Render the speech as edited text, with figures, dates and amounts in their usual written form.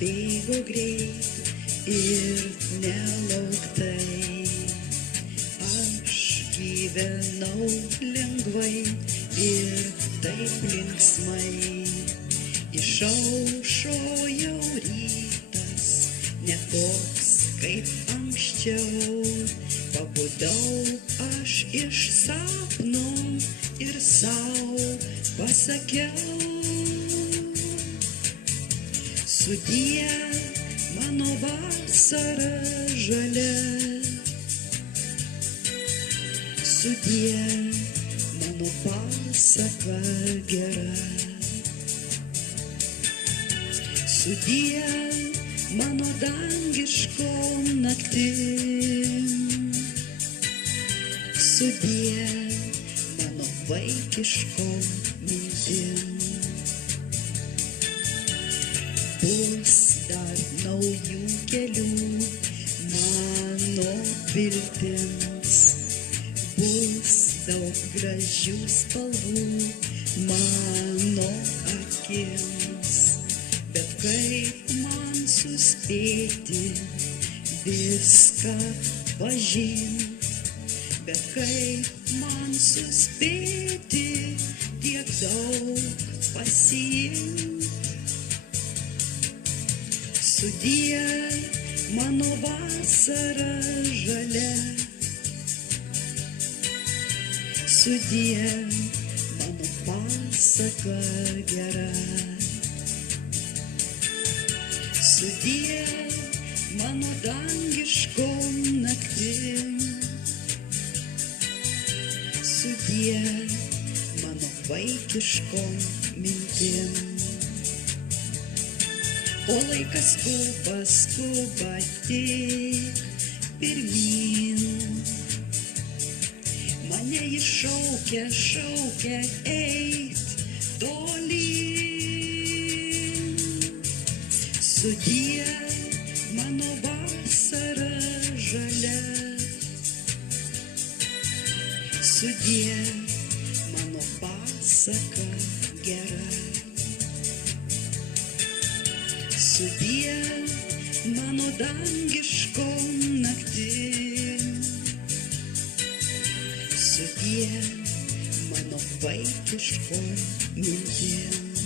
bėgo greit ir nelauktai. Aš gyvenau lengvai ir taip linksmai. Išaušo jau rytas, ne toks kaip anksčiau. Pabudau aš iš sapno ir sau pasakiau: sudie, mano vasara žalia. Sudie, mano pasaka gera. Sudie, mano dangiškom naktim. Sudie, mano vaikiškom mintim. Bus dar naujų kelių mano viltims. Bus daug gražių spalvų mano akims. Bet kaip man suspėti viską pažint? Bet kaip man suspėti tiek daug pasiimt? Sudie, mano vasara žalia. Sudie, mano pasaka gera. Sudie, mano dangiškom naktim. Sudie, mano vaikiškom mintim. O laikas skuba, skuba tik pirmin. Mane iššaukia, šaukia eit tolyn. Sudie, mano vasara žalia. Sudie, mano pasaka gera. Sudie, mano dangiškom naktim. Sudie, mano vaikiškom mintim.